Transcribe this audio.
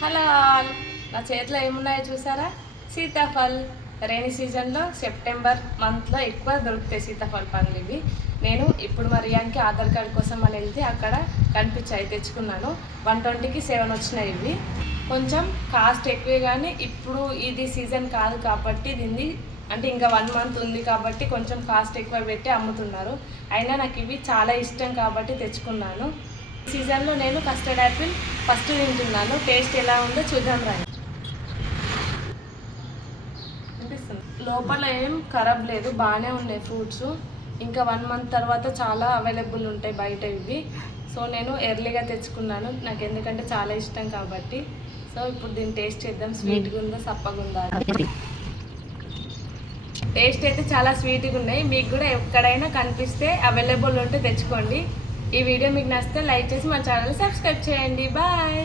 Hello all, నా చేతిలో ఏమున్నాయో చూసారా? సీతాఫల్. రైనీ సీజన్లో సెప్టెంబర్ మంత్లో ఎక్కువ దొరుకుతాయి సీతాఫల్ పండ్లు ఇవి. నేను ఇప్పుడు మా రియాన్కి ఆధార్ కార్డు కోసం అని వెళ్తే అక్కడ కనిపించాయి, తెచ్చుకున్నాను. 120కి 7 వచ్చినాయి ఇవి. కొంచెం కాస్ట్ ఎక్కువే, కానీ ఇప్పుడు ఇది సీజన్ కాదు కాబట్టి దీన్ని అంటే ఇంకా 1 మంత్ ఉంది కాబట్టి కొంచెం కాస్ట్ ఎక్కువ పెట్టి అమ్ముతున్నారు. అయినా నాకు ఇవి చాలా ఇష్టం కాబట్టి తెచ్చుకున్నాను. సీజన్లో నేను కస్టర్డ్ యాపిల్ ఫస్ట్ తింటున్నాను. టేస్ట్ ఎలా ఉందో చూద్దాం రండి. అనిపిస్తుంది లోపల ఏం ఖరాబ్ లేదు, బాగానే ఉన్నాయి ఫ్రూట్స్. ఇంకా 1 మంత్ తర్వాత చాలా అవైలబుల్ ఉంటాయి బయట ఇవి. సో నేను ఎర్లీగా తెచ్చుకున్నాను, నాకు ఎందుకంటే చాలా ఇష్టం కాబట్టి. సో ఇప్పుడు దీన్ని టేస్ట్ చేద్దాం, స్వీట్గా ఉందా సప్పగా ఉందా. టేస్ట్ అయితే చాలా స్వీట్గా ఉన్నాయి. మీకు కూడా ఎక్కడైనా కనిపిస్తే అవైలబుల్ ఉంటే తెచ్చుకోండి. ఈ వీడియో మీకు నచ్చితే లైక్ చేసి మా ఛానల్ సబ్స్క్రైబ్ చేయండి. బాయ్.